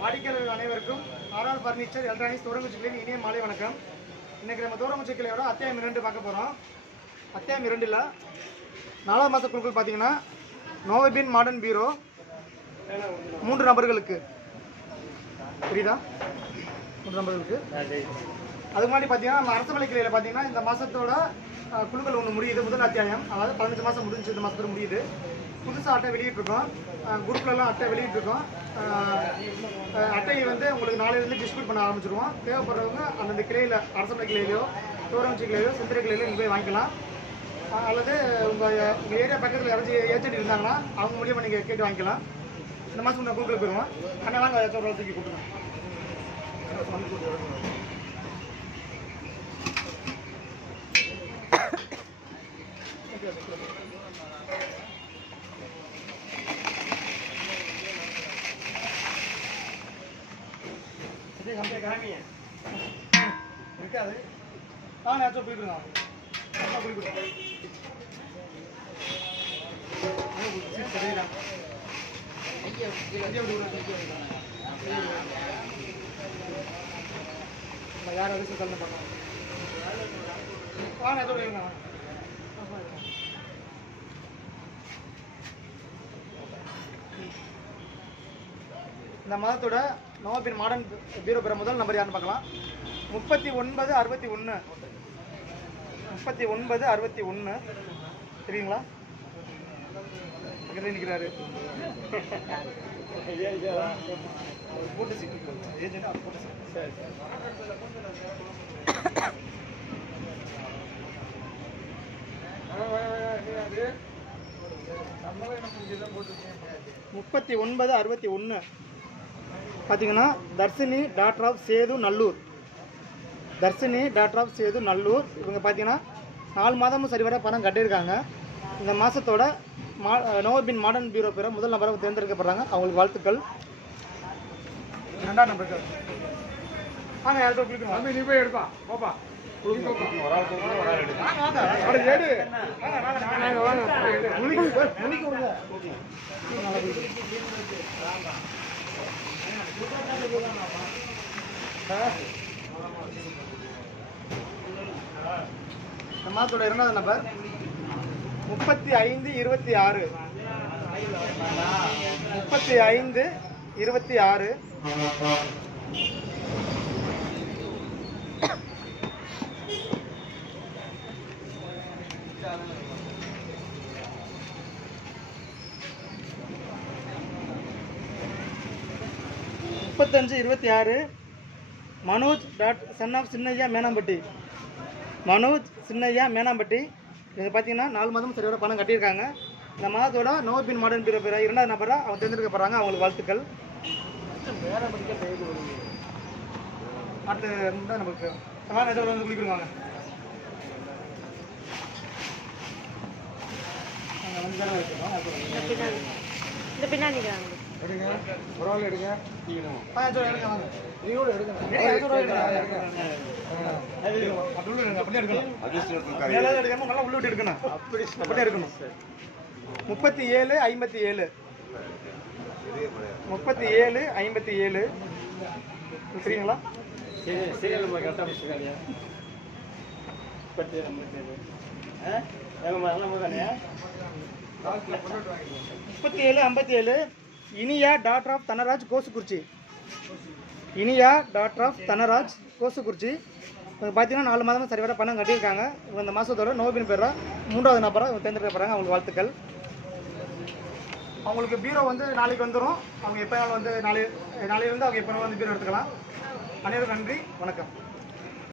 வாடிக்கையாளர்கள் அனைவருக்கும் RR furniture electronics தோரங்குச்சிகளின் இனிய மாலை வணக்கம். இன்றைக்கி நம்ம தோரங்குச்சிக்கலையோட அத்தியாயம் 2 பார்க்க போகிறோம். அத்தியாயம் 2ல் 4ஆம் மாத குழுக்கள் பார்த்தீங்கன்னா நோவபின் மாடர்ன் பீரோ 3 நபர்களுக்கு புரியுதா? 3 நபர்களுக்கு. அதுக்கு முன்னாடி பார்த்தீங்கன்னா நம்ம அரசமலை கிளையில் பார்த்தீங்கன்னா இந்த மாதத்தோட குழுக்கள் ஒன்று முடியுது. முதல் அத்தியாயம், அதாவது 15 மாதம் முடிஞ்சு இந்த மாதத்தோட முடியுது. புதுசாக அட்டை வெளியிட்டிருக்கோம், குரூப்லலாம் அட்டை வெளியிட்டிருக்கோம். அட்டையை வந்து உங்களுக்கு நாளையிலேருந்து டிஸ்ட்ரிபியூட் பண்ண ஆரம்பிச்சிருவோம். தேவைப்படுறவங்க அந்தந்த கிளையில் அரசமலை கிளையிலையோ தோரங்குச்சி கிளையிலையோ சித்திரை கிளையிலையோ நீங்கள் போய் வாங்கிக்கலாம். அல்லது உங்கள் ஏரியா பக்கத்தில் யாராச்சும் ஏஜென்ட் இருந்தாங்கன்னா அவங்க மூலியமாக நீங்கள் கேட்டு வாங்கிக்கலாம். இந்த மாதம் நான் குழுக்கள் போயிடுவோம். அண்ணா வாங்க ஏதாச்சும் தூக்கி கொடுத்துருவோம். இருக்காது நான் ஏதாச்சும் போயிட்டுருங்க. யார் எதுவும் கல்ல பண்ணலாம். வாங்க ஏதோ இந்த மாதத்தோட நோவபின் மாடர்ன் பீரோ பெற முதல் நம்பர் யாருன்னு பார்க்கலாம். 3961. 3961 தெரியுங்களா? இங்கே நிற்கிறாரு. போட்டு ஏஜென்ட் போட்டு சரி 3961 பார்த்தீங்கன்னா Darshini doctor of Sethu Nallur. Darshini doctor of Sethu Nallur இவங்க பார்த்தீங்கன்னா 4 மாதமும் சரிவர பணம் கட்டியிருக்காங்க. இந்த மாதத்தோட நோவபின் மாடர்ன் பீரோ பெற முதல் நபரை தேர்ந்தெடுக்கப்படுறாங்க. அவங்களுக்கு வாழ்த்துக்கள். 2ஆம் நம்பருக்கு வாங்க யார்கிட்ட குளிக்கணும். நீ போய் எடுப்பா போப்பா. இந்த மாதத்தோட 2ஆவது number 3526. 3526 3526 Manoj son of Chinnaiya Menampatti. Manoj Chinnaiya Menampatti இவங்க பார்த்தீங்கன்னா 4 மாதம் சரியோட பணம் கட்டியிருக்காங்க. இந்த மாதத்தோட நோவபின் மாடர்ன் பீரோ பெற 2ஆவது நபராக அவங்க தேர்ந்தெடுக்கப்படுறாங்க. அவங்களுக்கு வாழ்த்துக்கள். அடுத்து நமக்கு வந்து குளிக்கிடுவாங்க. இந்த பின்னாடி எடுங்க ஒரு ஆள் எடுங்க. நல்லா உள்ள விட்டு எடுக்கணும். அப்படியே எடுக்கணும். 3757 3757 சரிங்களா? 3757 Iniya daughter of Dhanaraj Kosukkurichi. Iniya daughter of Dhanaraj Kosukkurichi இவங்க பார்த்தீங்கன்னா 4 மாதமாக சரிவர பணம் கட்டியிருக்காங்க. இவங்க இந்த மாதத்தோட நோவபின் பெற 3ஆவது நபராக இவங்க தேர்ந்தெடுக்கப்படுறாங்க. அவங்களுக்கு வாழ்த்துக்கள். அவங்களுக்கு பீரோ வந்து நாளைக்கு வந்துடும். அவங்க எப்போ வந்து நாளையிலேருந்து அவங்க எப்போ வந்து பீரோ எடுத்துக்கலாம். அனைவருக்கும் நன்றி, வணக்கம்.